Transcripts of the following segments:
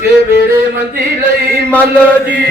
ਕੇ ਵੇੜੇ ਮੰਜੀ ਲਈ ਮੱਲ ਜੀ।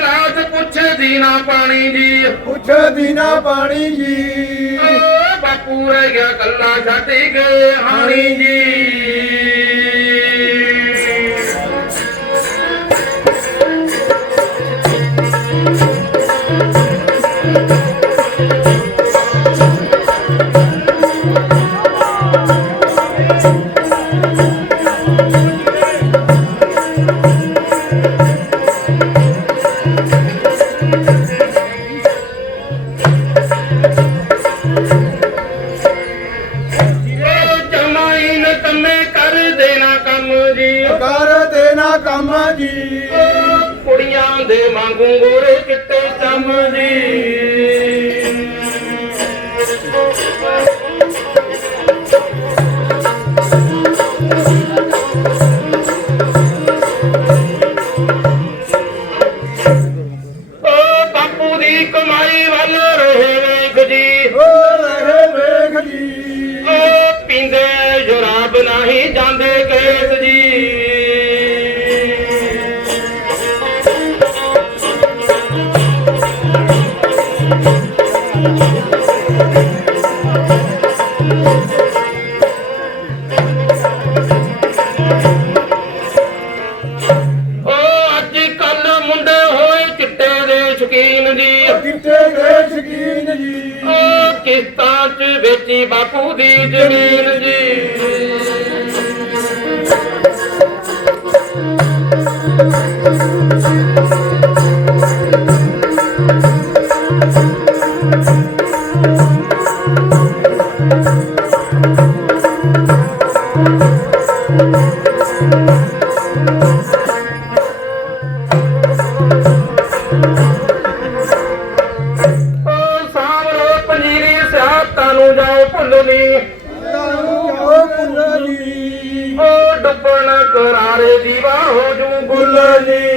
ਰਾਤ ਪੁੱਛਦੀ ਨਾ ਪਾਣੀ ਜੀ। ਪੁੱਛਦੀ ਨਾ ਪਾਣੀ ਜੀ। ਓ ਗਿਆ ਕੱਲਾ ਛੱਡ ਗਏ ਹਾਣੀ ਜੀ। ਦੇ ਵਾਂਗੂ ਗੋਰੇ ਚਿੱਟੇ ਚਮ ਜੀ ਓ ਅੱਜ ਕੱਲ ਮੁੰਡੇ ਹੋਏ ਚਿੱਟੇ ਦੇ ਸ਼ਕੀਨ ਜੀ। ਕਿੱਥੇ ਗਏ ਸ਼ਕੀਨ ਜੀ। ਓ ਕਿਸ਼ਤਾਂ ਚ ਵੇਚੀ ਬਾਪੂ ਦੀ ਜ਼ਮੀਨ ਜੀ। ਕਰਾਰੇ ਦੀਵਾ ਹੋ ਜੂ ਗੁੱਲ ਜੀ।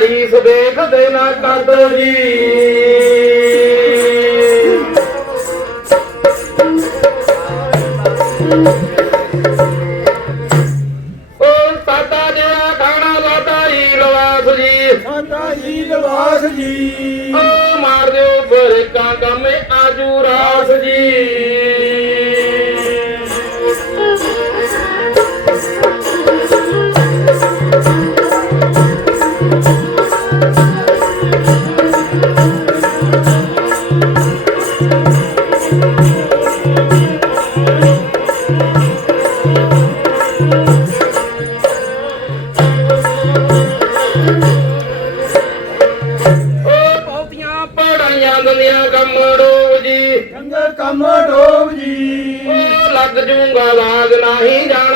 ਰੀਸ ਵੇਖਦੇ ਨਾ ਕਦ ਜੀ। ਓ ਸਾਡਾ ਜਿਹੜਾ ਗਾਣਾ ਲਾਦਾ ਹੀ ਲਵਾਸ ਜੀ। ਸਾਡਾ ਹੀ ਲਿਬਾਸ ਜੀ। ਓ ਮਾਰ ਦਿਓ ਬਰਕਾਂ ਗਮੇ ਆਜੂ ਰਾਸ ਜੀ। ਲੱਗ ਜੂਗਾ ਲਾਗ ਜਾਣਾ।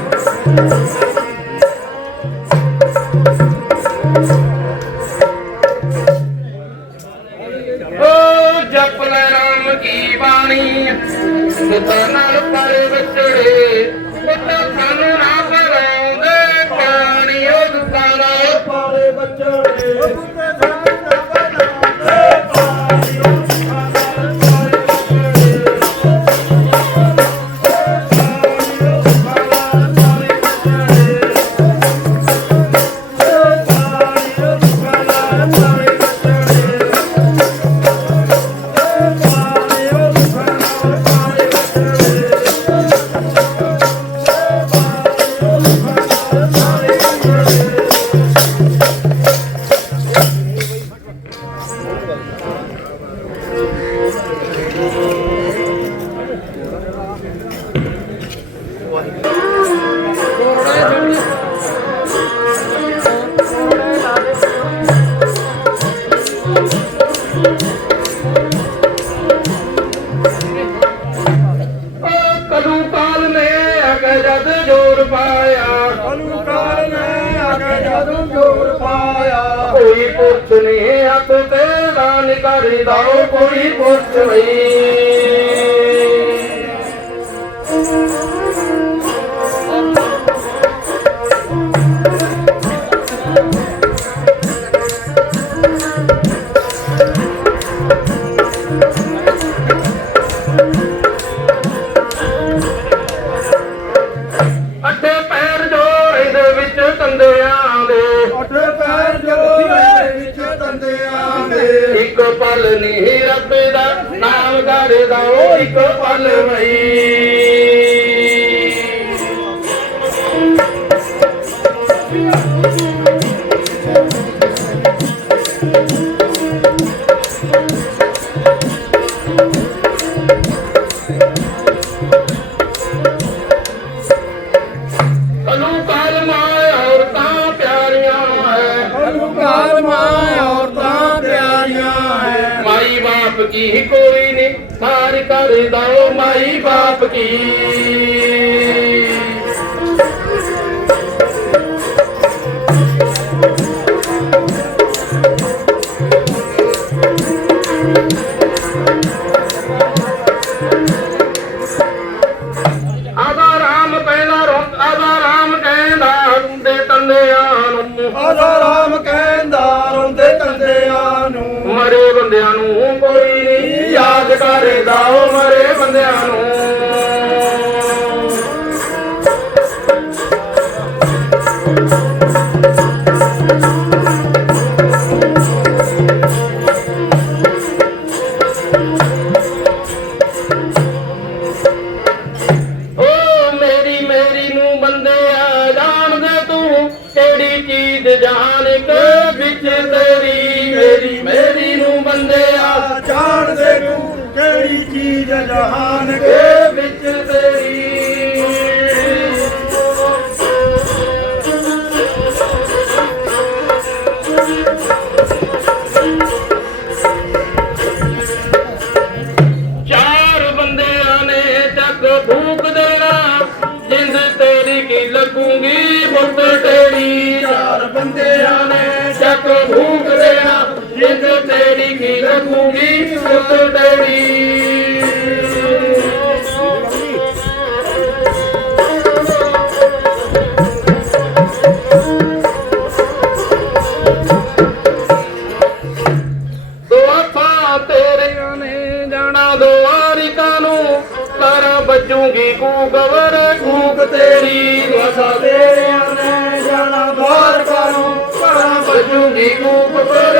Yeah. দাও করি করতে ਨਾਲ ਨਹੀਂ ਰੱਬ ਦਾ ਨਾਮ ਗੜਦਾ ਉਹ ਇੱਕ ਪਲ ਵਈ ਦੇ ਦਾਓ, ਮਰੇ ਬੰਦਿਆਂ ਨੂੰ। ਜਹਾਨ ਕੇ ਵਿੱਚ ਤੇਰੀ? ਮੇਰੀ ਮੇਰੀ ਨੂੰ ਬੰਦਿਆ ਜਾਣ ਦੇ ਤੂੰ। ਜਿਹੜੀ ਚੀਜ਼ ਜਹਾਨ ਕੇ ਵਿੱਚ ਤੇਰੀ। thank you ਮੂੰਗੀ ਸੁਤੜੀ ਵੱਜੂਗੀ ਕੂਕਵਰ, ਕੂਕ ਤੇਰੀ। ਵਸਾ ਤੇਰੇ ਨੇ ਜਾਣਾ ਬਾਹਰ ਕਰੂੰ ਕਰਾਂ ਵੱਜੂਗੀ ਕੂਕਵਰ।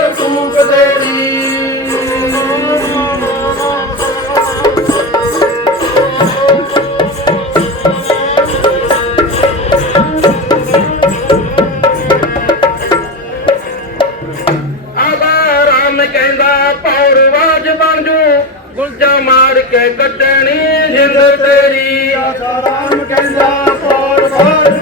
ਕੁਲਚਾ ਮਾਰ ਕੇ ਕੱਟਣੀ ਜਿੰਦ ਤੇਰੀ। ਰਾਮ ਕਹਿੰਦਾ ਸੋਰ ਸੋਰ